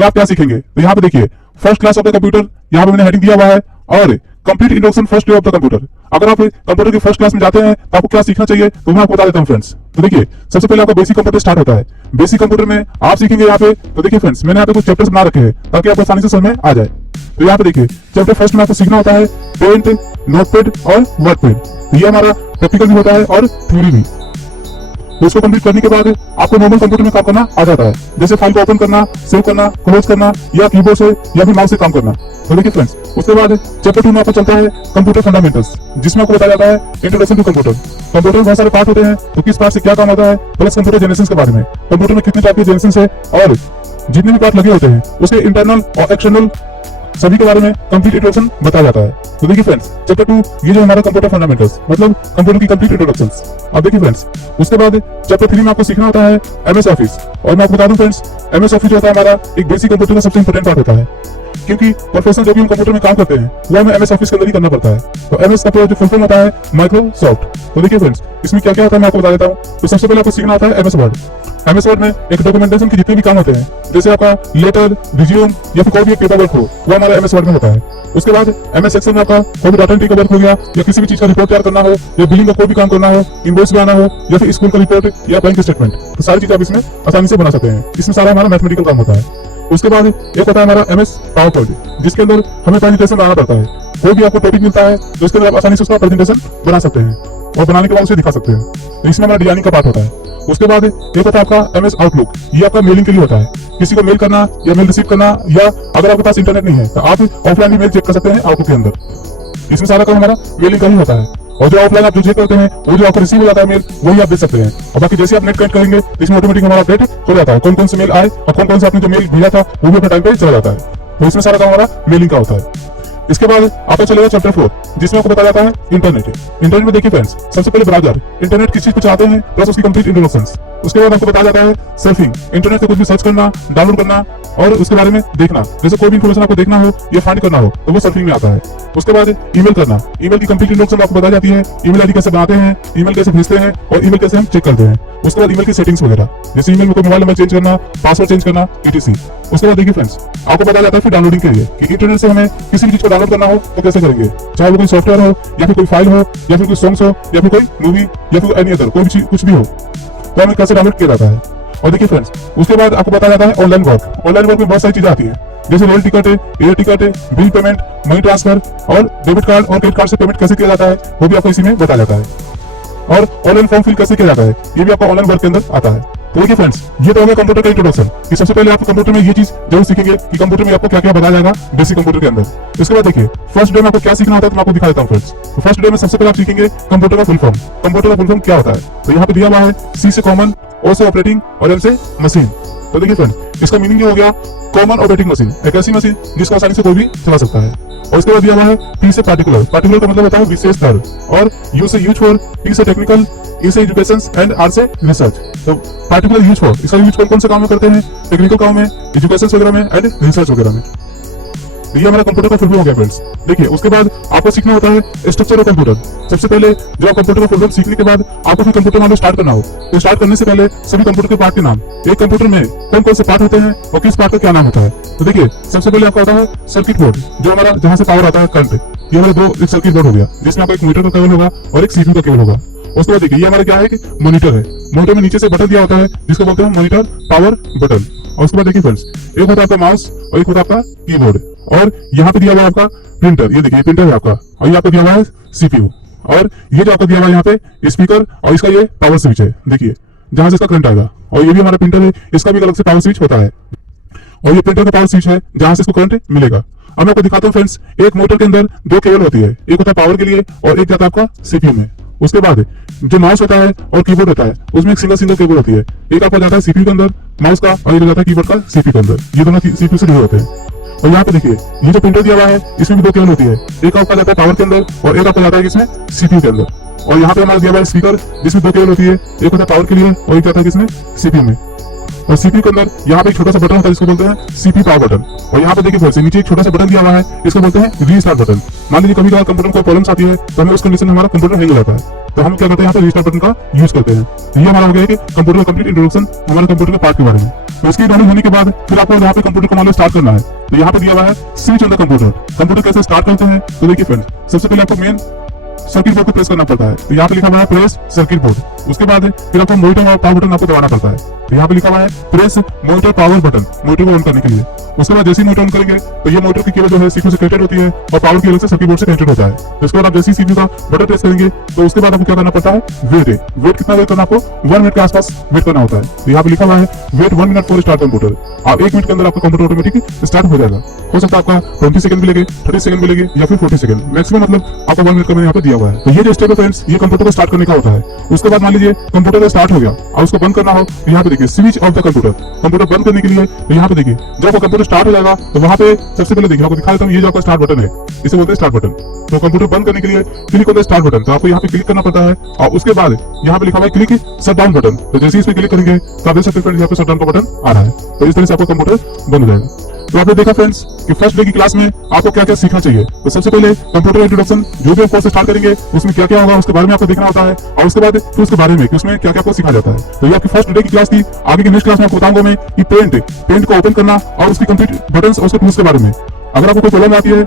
में आप क्या सीखेंगे। तो यहाँ पे देखिए first class of the computer, यहाँ पे मैंने हेडिंग दिया हुआ है, और complete introduction first day of the computer. अगर आप कंप्यूटर की फर्स्ट क्लास में जाते हैं तो आपको क्या सीखना चाहिए तो मैं आपको बता देता हूँ फ्रेंड्स। तो देखिए सबसे पहले आपका बेसिक कंप्यूटर स्टार्ट होता है। बेसिक कंप्यूटर में आप सीखेंगे यहाँ पे, तो देखिए फ्रेंड्स मैंने यहाँ पे कुछ चैप्टर्स बना रखे हैं ताकि आपको आसानी से समझ में आ जाए। तो यहाँ पे देखिए चैप्टर फर्स्ट में आपको सीखना होता है पेंट, नोटपैड और वर्डपैड। तो ये हमारा प्रैक्टिकल भी होता है और थ्योरी भी। तो इसको कंप्लीट करने के बाद आपको नॉर्मल कंप्यूटर में काम करना आ जाता है, जैसे फाइल को ओपन करना, सेव करना, क्लोज करना, या कीबोर्ड से या फिर माउस से काम करना। तो देखिए फ्रेंड्स उसके बाद चैप्टर 2 में आपको चलता है कंप्यूटर फंडामेंटल्स, जिसमें आपको बताया जाता है इंट्रोडक्शन टू कंप्यूटर। कंप्यूटर में बहुत सारे पार्ट होते हैं, तो किस पार्ट से क्या काम होता है, प्लस कंप्यूटर जनरेशन के बारे में, कंप्यूटर में कितने टाइप के जनरेशन है और जितने भी पार्ट लगे होते हैं उसके इंटरनल और एक्सटर्नल सभी के बारे में कंप्लीट इंट्रोडक्शन बताया जाता है। तो देखिए फ्रेंड्स चैप्टर 2 ये जो हमारा कंप्यूटर फंडामेंटल्स मतलब कंप्यूटर की कंप्लीट इंट्रोडक्शंस। अब देखिए फ्रेंड्स उसके बाद चैप्टर 3 में आपको सीखना होता है एमएस ऑफिस। और मैं आपको बता दूं फ्रेंड्स एमएस ऑफिस जो होता है हमारा एक बेसिक कंप्यूटर का सबसे इंपॉर्टेंट पार्ट होता है, क्योंकि प्रोफेशनल जो भी हम कंप्यूटर में काम करते हैं वो हमें एमएस ऑफिस के अंदर ही करना पड़ता है। तो एमएस का पूरा जो फुल फॉर्म होता है माइक्रोसॉफ्ट। तो देखिए फ्रेंड्स इसमें क्या क्या होता है मैं आपको बता देता हूँ। तो सबसे पहले आपको सीखना होता है एमएस वर्ड। एमएस वर्ड में एक डॉक्यूमेंटेशन के जितने भी काम होते हैं, जैसे आपका लेटर, रिज्यूम या फिर कोई भी एक पेपर वर्क हो, वो हमारा एमएस वर्ड में होता है। उसके बाद एमएस एक्सेल में आपका कोई भी डाटा एंट्री का वर्क हो गया, या किसी भी चीज का रिपोर्ट तैयार करना हो, या बिलिंग का कोई भी काम करना हो, इनवॉइस बनाना हो, या फिर स्कूल का रिपोर्ट या बैंक स्टेटमेंट, तो सारी चीजें आप इसमें आसानी से बना सकते हैं। इसमें सारा हमारा मैथमेटिकल काम होता है। उसके बाद एक होता है हमारा एमएस पावर पॉइंट, जिसके अंदर हमें प्रेजेंटेशन बनाना पड़ता है। कोई भी आपको टॉपिक मिलता है तो इसके अंदर आप आसानी से उसका प्रेजेंटेशन बना सकते हैं और बनाने के बाद उसे दिखा सकते हैं। तो इसमें हमारा डिजाइनिंग का पार्ट होता है। उसके बाद एक होता है आपका एमएस आउटलुक, ये आपका मेलिंग के लिए होता है। किसी को मेल करना या मेल रिसीव करना, या अगर आपके पास इंटरनेट नहीं है तो आप ऑफलाइन भी मेल चेक कर सकते हैं आउटलुक के अंदर। इसमें सारा काम हमारा मेलिंग का ही होता है। और जो ऑफलाइन आप जो चेक करते हैं वो जो आपको रिसीव हो जाता है मेल, वही आप देख सकते हैं। और बाकी जैसे आप नेट कनेक्ट करेंगे इसमें ऑटोमेटिक हमारा अपडेट हो जाता है, कौन कौन से मेल आए और कौन कौन से आपने जो मेल भेजा था वो भी अपने टाइम पे चला जाता है। तो इसमें सारा काम हमारा मेलिंग का होता है। इसके बाद आपको चलेगा चैप्टर 4, जिसमें आपको बताया जाता है इंटरनेट। इंटरनेट में देखिए फ्रेंड्स सबसे पहले ब्राउजर, इंटरनेट किस चीज पे चाहते हैं, प्लस उसकी कंप्लीट इंट्रोडक्शंस। उसके बाद आपको बताया जाता है सर्फिंग, इंटरनेट से कुछ भी सर्च करना, डाउनलोड करना और उसके बारे में देखना, जैसे कोई भी इंफॉर्मेशन आपको देखना हो या फाइंड करना हो तो वो सर्फिंग में आता है। उसके बाद ईमेल करना, ईमेल की कंप्लीट इंट्रोडक्शन आपको बताई जाती है, ईमेल आईडी कैसे बनाते हैं, ईमेल कैसे भेजते हैं और ईमेल कैसे हम चेक करते हैं। उसके बाद ईमेल की सेटिंग्स वगैरह, जैसे ईमेल में कोई मोबाइल नंबर चेंज करना, पासवर्ड चेंज करना, etc। उसके बाद देखिए फ्रेंड्स आपको बताया जाता है फिर डाउनलोडिंग के लिए कि इंटरनेट से हमें किसी भी चीज को डाउनलोड करना हो तो कैसे करेंगे, चाहे वो कोई सॉफ्टवेयर हो या फिर कोई फाइल हो या फिर कोई सॉन्ग्स हो या फिर कोई मूवी या फिर एनी अदर कोई भी कुछ भी हो, तो हमें कैसे डाउनलोड किया जाता है। और देखिए फ्रेंड्स उसके बाद आपको बताया जाता है ऑनलाइन वर्क। ऑनलाइन वर्क में बहुत सारी चीजें आती है, जैसे रेल टिकट है, एयर टिकट है, बिल पेमेंट, मनी ट्रांसफर और डेबिट कार्ड और क्रेडिट कार्ड से पेमेंट कैसे किया जाता है वो भी आपको इसी में बताया जाता है। और ऑनलाइन फॉर्म फिल कैसे किया जाता है ये भी आपको ऑनलाइन वर्क के अंदर आता है। तो देखिए फ्रेंड्स ये तो हो गया कंप्यूटर का इंट्रोडक्शन, कि सबसे पहले आप कंप्यूटर में ये चीज जरूर सीखेंगे कि कंप्यूटर में आपको क्या क्या बताया जाएगा बेसिक कंप्यूटर के अंदर। इसके बाद देखिए फर्स्ट डे में आपको क्या सीखना होता है तो मैं आपको दिखा देता हूँ फ्रेंड्स। तो फर्स्ट डे में सबसे पहले आप सीखेंगे कंप्यूटर का फुल फॉर्म। कंप्यूटर का फुल फॉर्म क्या होता है तो यहाँ पे दिया हुआ है सी से कॉमन, ओ से ऑपरेटिंग और एम से मशीन। तो देखिए फ्रेंड्स इसका मीनिंग ये हो गया कॉमन ऑपरेटिंग मशीन, एक ऐसी मशीन जिसको आसानी से कोई भी चला सकता है। और इसके बाद दिया हुआ है पी से पार्टिकुलर, पार्टिकुलर का मतलब होता है विशेष दर, और यू से यूज फॉर, टी से टेक्निकल, ई से एजुकेशन एंड आर से रिसर्च। तो पार्टिकुलर यूज फॉर, इसका यूज कौन से काम में करते हैं, टेक्निकल काम में, एजुकेशन वगैरह में एंड रिसर्च वगैरह में। ये हमारा कंप्यूटर का फुल फॉर्म हो गया फ्रेंड्स। देखिए उसके बाद आपको सीखना होता है स्ट्रक्चर ऑफ कंप्यूटर। सबसे पहले जो आप कंप्यूटर का फुल फॉर्म सीखने के बाद आपको फिर कंप्यूटर नॉलेज स्टार्ट करना हो, तो स्टार्ट करने से पहले सभी कंप्यूटर के पार्ट के नाम, एक कंप्यूटर में कौन कौन से पार्ट होते हैं और किस पार्ट का क्या नाम होता है। तो देखिए सबसे पहले आपका होता है सर्किट बोर्ड, जो हमारा जहां से पावर आता है करंट, ये हमारे दो एक सर्किट बोर्ड हो गया, जिसमें आपका एक मीटर का केबल होगा और एक सीपीयू का केबल होगा। उसके बाद देखिए ये हमारा क्या है कि मॉनिटर है, मॉनिटर में नीचे से बटन दिया होता है जिसको बोलते हैं मॉनिटर पावर बटन। और उसके बाद देखिए फ्रेंड्स एक होता है आपका माउस और एक होता है आपका कीबोर्ड, और यहाँ पे दिया हुआ है आपका प्रिंटर, ये देखिए प्रिंटर है आपका, और ये आपको दिया हुआ है सीपीयू, और ये जो आपको दिया हुआ है यहाँ पे स्पीकर, और इसका ये पावर स्विच है, देखिए जहां से इसका करंट आएगा। और ये भी हमारा प्रिंटर है, इसका भी अलग से पावर स्विच होता है, और ये प्रिंटर का पावर स्विच है जहां से इसको करंट मिलेगा। अब मैं आपको दिखाता हूँ फ्रेंड्स, एक मोटर के अंदर दो केबल होती है, एक होता है पावर के लिए और एक जाता है आपका सीपीयू में। उसके बाद जो माउस होता है और कीबोर्ड होता है उसमें एक सिंगल केबल होती है, एक आपका जाता है सीपीयू के अंदर माउस का, और एक जाता है कीबोर्ड का सीपीयू के अंदर। ये दोनों सीपीयू से जुड़े होते हैं। और यहाँ पे देखिए ये जो प्रिंटर दिया हुआ है इसमें भी दो केबल होती है, एक आपका जाता है पावर के अंदर और एक आपका जाता है इसमें सीपीयू के अंदर। और यहाँ पे हमारा दिया हुआ है स्पीकर, जिसमें दो केबल होती है, एक होता है पावर के लिए और एक जाता है इसमें सीपीयू में। और सीपीयू के अंदर यहाँ पे एक छोटा सा बटन होता है जिसको बोलते हैं सीपीयू पावर बटन। और यहाँ पे देखिए फ्रेंड्स नीचे एक छोटा सा बटन दिया हुआ है, इसको बोलते हैं रीस्टार्ट बटन। मान लीजिए कभी कभार कंप्यूटर को प्रॉब्लम्स आती है तो हमें उस कंडीशन में हमारा कंप्यूटर हैंग हो जाता है, तो हम क्या करते हैं यहाँ पे रीस्टार्ट बटन का यूज करते हैं। तो ये हमारा हो गया है कि कंप्यूटर का कंप्लीट इंट्रोडक्शन हमारे कंप्यूटर के पार्ट के बारे में। तो इसकी डाउनलोड होने के बाद फिर आपको यहाँ पे कंप्यूटर को मान लो स्टार्ट करना है, तो यहाँ पे दिया हुआ है switch on the computer. Computer कैसे स्टार्ट करते हैं, तो देखिए फ्रेंड्स सबसे पहले आपको मेन सर्किट बोर्ड को प्रेस करना पड़ता है, तो यहाँ पे लिखा हुआ है प्रेस सर्किट बोर्ड। उसके बाद फिर आपको मॉनिटर और पावर बटन आपको दबाना पड़ता है, तो यहाँ पे लिखा हुआ है press monitor power button, monitor को ऑन करने के लिए। उसके बाद जैसे ही मॉनिटर ऑन करेंगे तो ये मॉनिटर की केबल जो है सीपीयू से कनेक्टेड होती है और पावर की अलग से सर्किट बोर्ड से कनेक्टेड होता है। तो इसके बाद आप जैसे ही सीपीयू का बटन प्रेस करेंगे तो उसके बाद आपको क्या करना पड़ता है, वेट कितना वेट करना, आपको 1 मिनट के आसपास वेट करना होता है। तो यहाँ पे लिखा हुआ है wait 1 minute for start computer. आप 1 मिनट के अंदर आपका कंप्यूटर ऑटोमेटिक स्टार्ट हो जाएगा। हो सकता है आपका 20 सेकंड मिलेंगे, 30 सेकंड मिलेंगे या फिर 40 सेकंड मैक्सिमम, मतलब आपको 1 मिनट का मैंने यहाँ पे दिया हुआ है। तो ये जो स्टेप है फ्रेंड्स, ये कंप्यूटर को स्टार्ट करने का होता है। उसके बाद मान लीजिए कंप्यूटर स्टार्ट हो गया और उसको बंद करना हो तो यहाँ पे देखिए switch off the computer. Computer बंद करने के लिए तो यहाँ पे देखिए जब कंप्यूटर स्टार्ट हो जाएगा तो वहाँ पे सबसे पहले देखिए आपको दिखा देता हूँ, ये जो आपका स्टार्ट बटन है इसे बोलते हैं स्टार्ट बटन। तो कंप्यूटर बंद करने के लिए click on the start button, तो आपको यहाँ पे क्लिक करना पड़ता है और उसके बाद यहाँ पे लिखा हुआ है क्लिक शट डाउन बटन। तो जैसे ही इस पे क्लिक करेंगे तो आप देख सकते हैं यहाँ पे शट डाउन का बटन आ रहा है। तो इस तरह से आपका कंप्यूटर बंद हो जाएगा। तो आपने देखा फ्रेंड्स कि फर्स्ट डे की क्लास में आपको क्या क्या सीखना चाहिए। तो सबसे पहले कंप्यूटर इंट्रोडक्शन जो भी कोर्स स्टार्ट करेंगे उसमें क्या क्या होगा उसके बारे में आपको देखना होता है, और उसके बाद फिर उसके बारे में कि उसमें क्या क्या आपको सिखाया जाता है। तो ये आपकी फर्स्ट डे की क्लास थी। आगे की नेक्स्ट क्लास में आपको बताऊंगा मैं कि पेंट को ओपन करना और उसकी कंप्लीट बटन्स और उसके टूल्स के बारे में। अगर आपको कोई प्रॉब्लम आती है